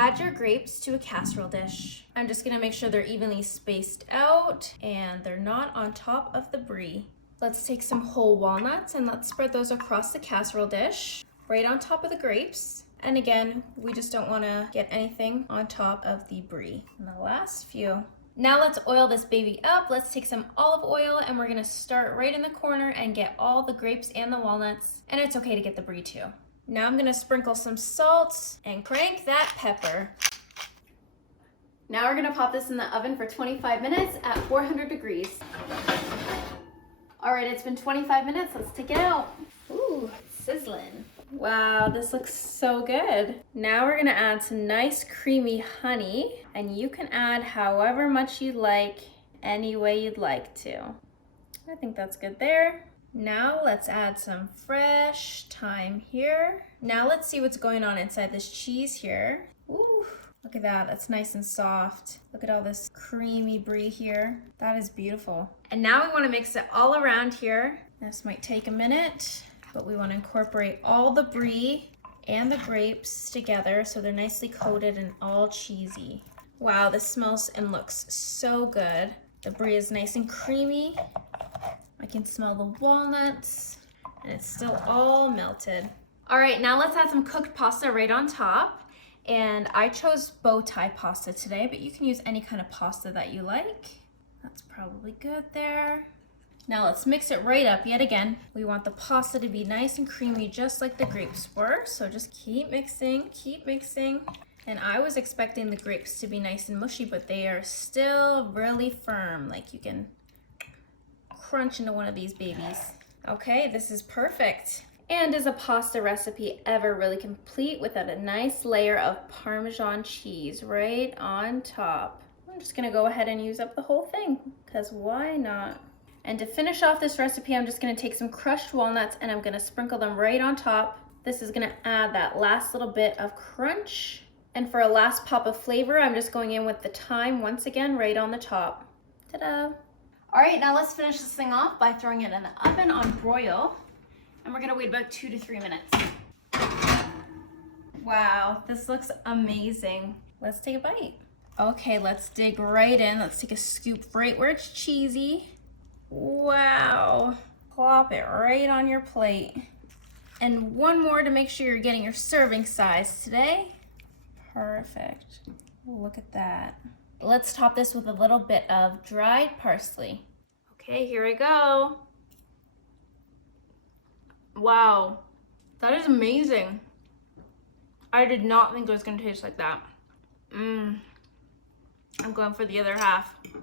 add your grapes to a casserole dish. I'm just gonna make sure they're evenly spaced out and they're not on top of the brie. Let's take some whole walnuts and let's spread those across the casserole dish, right on top of the grapes. And again, we just don't wanna get anything on top of the brie. And the last few. Now let's oil this baby up. Let's take some olive oil and we're gonna start right in the corner and get all the grapes and the walnuts. And it's okay to get the brie too. Now I'm gonna sprinkle some salt and crank that pepper. Now we're gonna pop this in the oven for 25 minutes at 400 degrees. All right, it's been 25 minutes. Let's take it out. Ooh, sizzling. Wow, this looks so good. Now we're gonna add some nice creamy honey, and you can add however much you'd like, any way you'd like to. I think that's good there. Now let's add some fresh thyme here. Now let's see what's going on inside this cheese here. Ooh, look at that, that's nice and soft. Look at all this creamy brie here. That is beautiful. And now we wanna mix it all around here. This might take a minute, but we wanna incorporate all the brie and the grapes together so they're nicely coated and all cheesy. Wow, this smells and looks so good. The brie is nice and creamy. I can smell the walnuts and it's still all melted. All right, now let's add some cooked pasta right on top. And I chose bow tie pasta today, but you can use any kind of pasta that you like. That's probably good there. Now let's mix it right up yet again. We want the pasta to be nice and creamy just like the grapes were. So just keep mixing, keep mixing. And I was expecting the grapes to be nice and mushy, but they are still really firm. Like you can crunch into one of these babies. Okay, this is perfect. And is a pasta recipe ever really complete without a nice layer of Parmesan cheese right on top? I'm just gonna go ahead and use up the whole thing, because why not? And to finish off this recipe, I'm just gonna take some crushed walnuts and I'm gonna sprinkle them right on top. This is gonna add that last little bit of crunch. And for a last pop of flavor, I'm just going in with the thyme once again right on the top. Ta-da! All right, now let's finish this thing off by throwing it in the oven on broil. And we're gonna wait about 2 to 3 minutes. Wow, this looks amazing. Let's take a bite. Okay, let's dig right in. Let's take a scoop right where it's cheesy. Wow, plop it right on your plate. And one more to make sure you're getting your serving size today. Perfect, look at that. Let's top this with a little bit of dried parsley. Okay, here we go. Wow, that is amazing. I did not think it was gonna taste like that. I'm going for the other half.